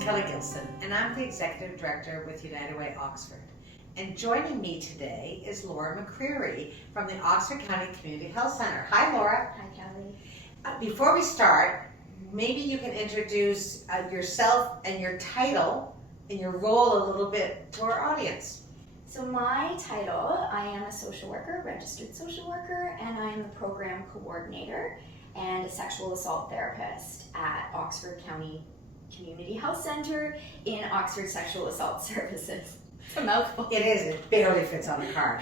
Kelly Gilson, and I'm the Executive Director with United Way Oxford. And joining me today is Laura McCreery from the Oxford County Community Health Center. Hi, Laura. Hi, Kelly. Before we start, maybe you can introduce yourself and your title and your role a little bit to our audience. So my title, I am a social worker, registered social worker, and I am the program coordinator and a sexual assault therapist at Oxford County Community Health Center in Oxford Sexual Assault Services. It's a mouthful. It is. It barely fits on a card.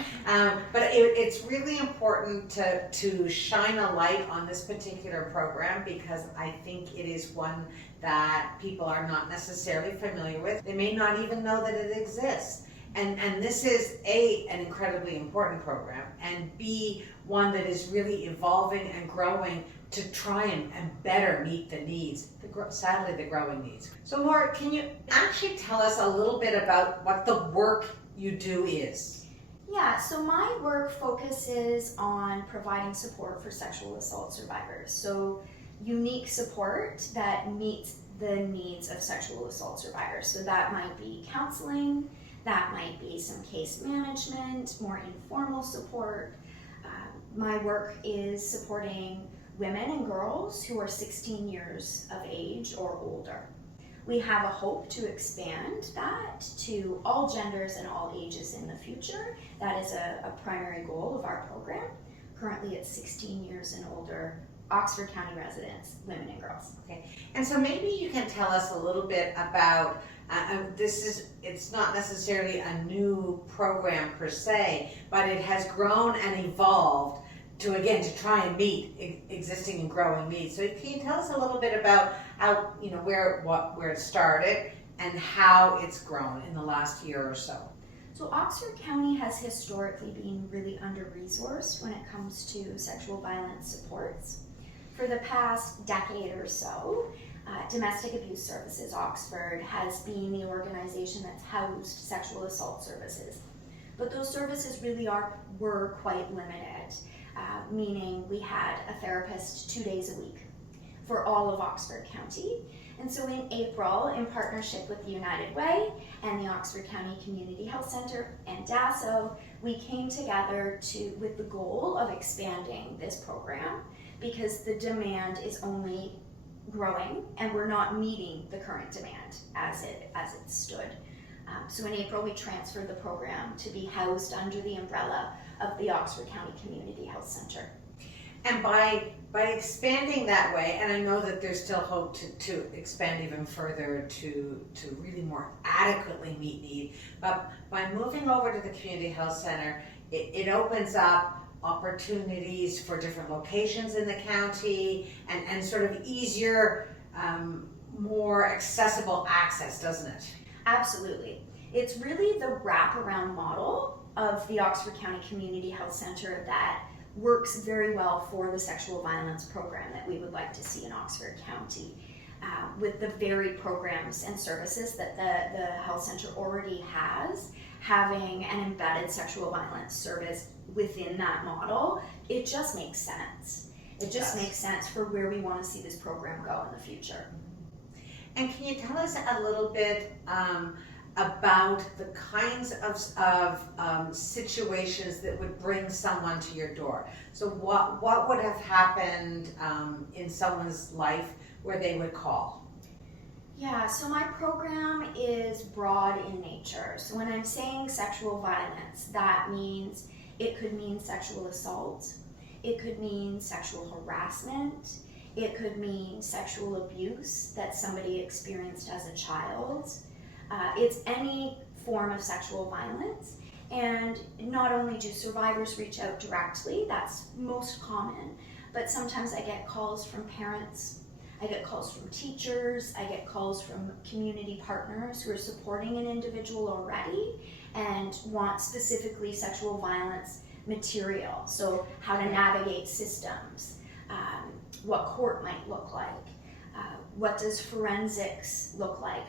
But it's really important to shine a light on this particular program because I think it is one that people are not necessarily familiar with. They may not even know that it exists. And this is an incredibly important program, and B, one that is really evolving and growing to try and better meet the needs, sadly the growing needs. So Laura, can you actually tell us a little bit about what the work you do is? Yeah, so my work focuses on providing support for sexual assault survivors. So unique support that meets the needs of sexual assault survivors. So that might be counseling, that might be some case management, more informal support. My work is supporting women and girls who are 16 years of age or older. We have a hope to expand that to all genders and all ages in the future. That is a primary goal of our program. Currently it's 16 years and older Oxford County residents, women and girls. Okay, and so maybe you can tell us a little bit about, it's not necessarily a new program per se, but it has grown and evolved to try and meet existing and growing needs. So can you tell us a little bit about how, where it started and how it's grown in the last year or so? So Oxford County has historically been really under-resourced when it comes to sexual violence supports. For the past decade or so, Domestic Abuse Services Oxford has been the organization that's housed sexual assault services. But those services really were quite limited, meaning we had a therapist 2 days a week for all of Oxford County. And so in April, in partnership with the United Way and the Oxford County Community Health Center and DASO, we came together with the goal of expanding this program because the demand is only growing and we're not meeting the current demand as it stood. So in April, we transferred the program to be housed under the umbrella of the Oxford County Community Health Center. And by expanding that way, and I know that there's still hope to expand even further to really more adequately meet need, but by moving over to the Community Health Center, it opens up opportunities for different locations in the county and sort of easier, more accessible access, doesn't it? Absolutely. It's really the wraparound model of the Oxford County Community Health Center that works very well for the sexual violence program that we would like to see in Oxford County. With the varied programs and services that the health center already has, having an embedded sexual violence service within that model, it just makes sense. It just makes sense for where we want to see this program go in the future. And can you tell us a little bit about the kinds of situations that would bring someone to your door? So what would have happened in someone's life where they would call? Yeah, so my program is broad in nature. So when I'm saying sexual violence, that means it could mean sexual assault, it could mean sexual harassment, it could mean sexual abuse that somebody experienced as a child. It's any form of sexual violence. And not only do survivors reach out directly, that's most common, but sometimes I get calls from parents, I get calls from teachers, I get calls from community partners who are supporting an individual already and want specifically sexual violence material. So how to navigate systems, what court might look like, what does forensics look like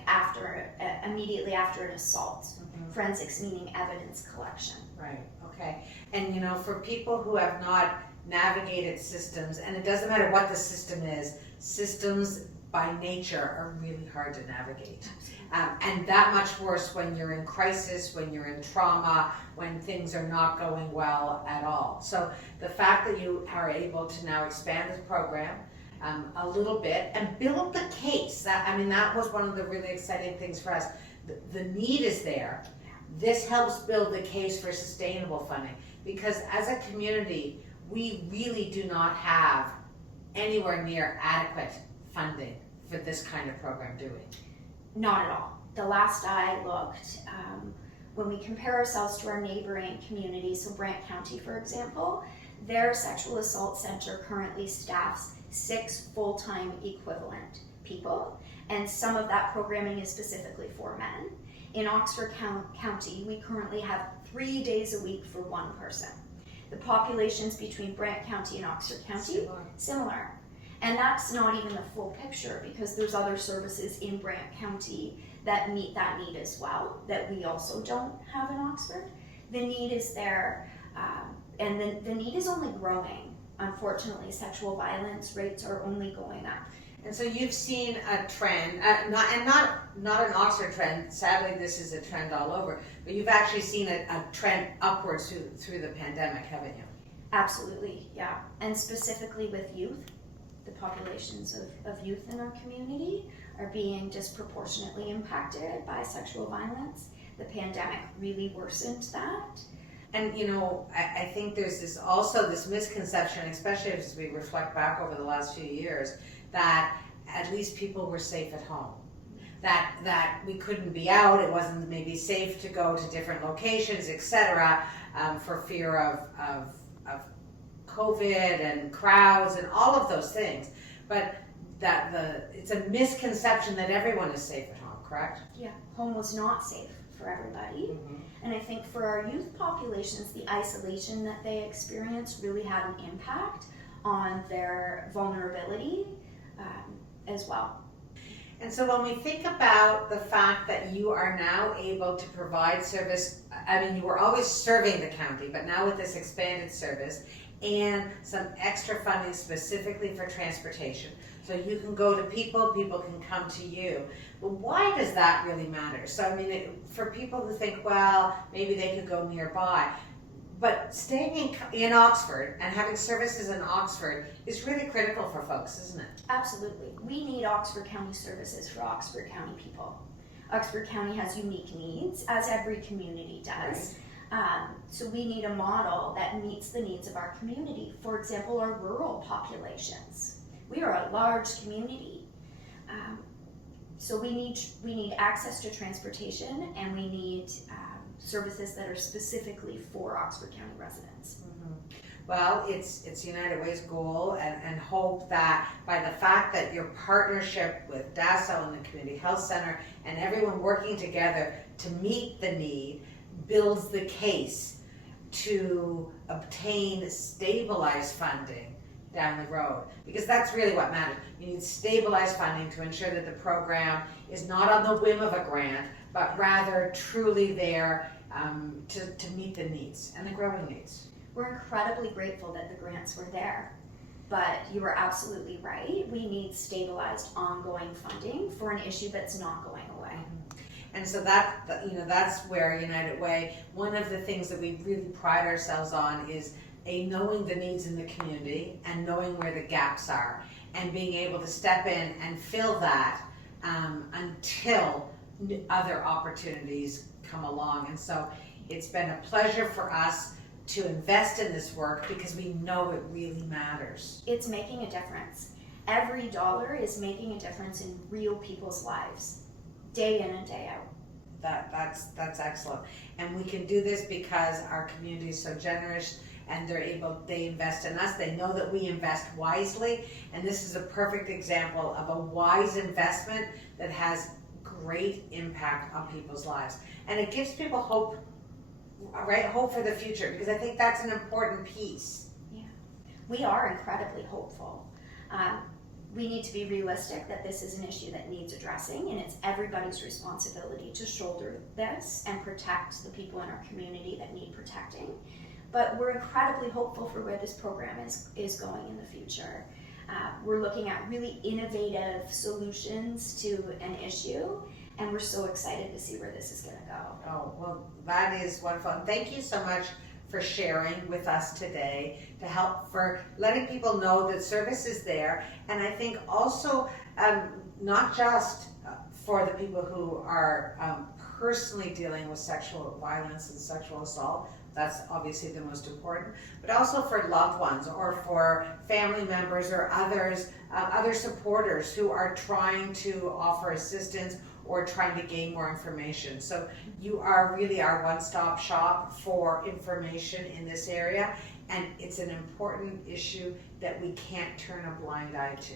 immediately after an assault. Mm-hmm. Forensics meaning evidence collection. Right, okay. And for people who have not navigated systems, and it doesn't matter what the system is, systems by nature are really hard to navigate. And that much worse when you're in crisis, when you're in trauma, when things are not going well at all. So the fact that you are able to now expand this program a little bit and build the case, that was one of the really exciting things for us. The need is there. This helps build the case for sustainable funding, because as a community, we really do not have anywhere near adequate funding for this kind of program, do we? Not at all. The last I looked, when we compare ourselves to our neighboring communities, so Brant County, for example, their sexual assault center currently staffs 6 full-time equivalent people, and some of that programming is specifically for men. In Oxford County, we currently have 3 days a week for one person. The populations between Brant County and Oxford County, similar. And that's not even the full picture, because there's other services in Brant County that meet that need as well, that we also don't have in Oxford. The need is there, and the need is only growing. Unfortunately, sexual violence rates are only going up. And so you've seen a trend, not an Oxford trend, sadly this is a trend all over, but you've actually seen a trend upwards through the pandemic, haven't you? Absolutely, yeah. And specifically with youth, the populations of youth in our community are being disproportionately impacted by sexual violence. The pandemic really worsened that. And I think there's this misconception, especially as we reflect back over the last few years, that at least people were safe at home. That we couldn't be out, it wasn't maybe safe to go to different locations, etc., for fear of COVID and crowds and all of those things. But it's a misconception that everyone is safe at home, correct? Yeah, home was not safe for everybody. Mm-hmm. And I think for our youth populations, the isolation that they experienced really had an impact on their vulnerability as well. And so when we think about the fact that you are now able to provide service, you were always serving the county, but now with this expanded service and some extra funding specifically for transportation. So you can go to people can come to you. But why does that really matter? So for people who think, well, maybe they could go nearby, but staying in Oxford and having services in Oxford is really critical for folks, isn't it? Absolutely. We need Oxford County services for Oxford County people. Oxford County has unique needs, as every community does. Right. So we need a model that meets the needs of our community. For example, our rural populations. We are a large community. So we need access to transportation, and we need services that are specifically for Oxford County residents. Mm-hmm. Well, it's United Way's goal and hope that by the fact that your partnership with DASO and the Community Health Center and everyone working together to meet the need builds the case to obtain stabilized funding down the road, because that's really what matters. You need stabilized funding to ensure that the program is not on the whim of a grant, but rather truly there to meet the needs and the growing needs. We're incredibly grateful that the grants were there, but you are absolutely right. We need stabilized ongoing funding for an issue that's not going away. And so that's where United Way, one of the things that we really pride ourselves on is knowing the needs in the community and knowing where the gaps are and being able to step in and fill that until other opportunities come along. And so it's been a pleasure for us to invest in this work because we know it really matters. It's making a difference. Every dollar is making a difference in real people's lives, day in and day out. That's excellent. And we can do this because our community is so generous and they invest in us. They know that we invest wisely, and this is a perfect example of a wise investment that has great impact on people's lives. And it gives people hope, right? Hope for the future, because I think that's an important piece. Yeah, we are incredibly hopeful. We need to be realistic that this is an issue that needs addressing, and it's everybody's responsibility to shoulder this and protect the people in our community that need protecting. But we're incredibly hopeful for where this program is going in the future. We're looking at really innovative solutions to an issue, and we're so excited to see where this is going to go. Oh, well, that is wonderful. And thank you so much for sharing with us today, to help, for letting people know that service is there. And I think also, not just for the people who are personally dealing with sexual violence and sexual assault, that's obviously the most important, but also for loved ones or for family members or others, other supporters who are trying to offer assistance or trying to gain more information. So you are really our one-stop shop for information in this area, and it's an important issue that we can't turn a blind eye to.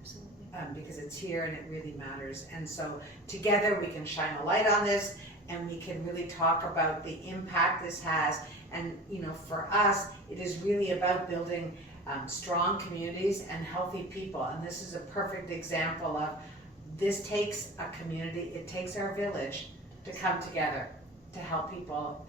Absolutely. Because it's here and it really matters. And so together we can shine a light on this, and we can really talk about the impact this has. And you know, for us, it is really about building strong communities and healthy people. And this is a perfect example of, this takes a community, it takes our village to come together to help people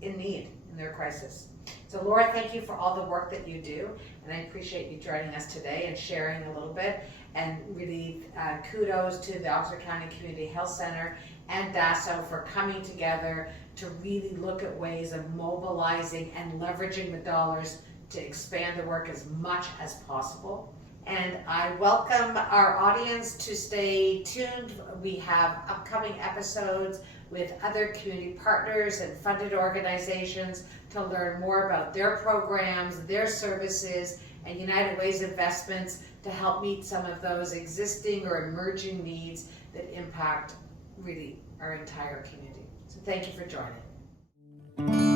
in need, in their crisis. So Laura, thank you for all the work that you do, and I appreciate you joining us today and sharing a little bit. And really kudos to the Oxford County Community Health Center and DASO for coming together to really look at ways of mobilizing and leveraging the dollars to expand the work as much as possible. And I welcome our audience to stay tuned. We have upcoming episodes with other community partners and funded organizations to learn more about their programs, their services, and United Way's investments to help meet some of those existing or emerging needs that impact really our entire community. So thank you for joining.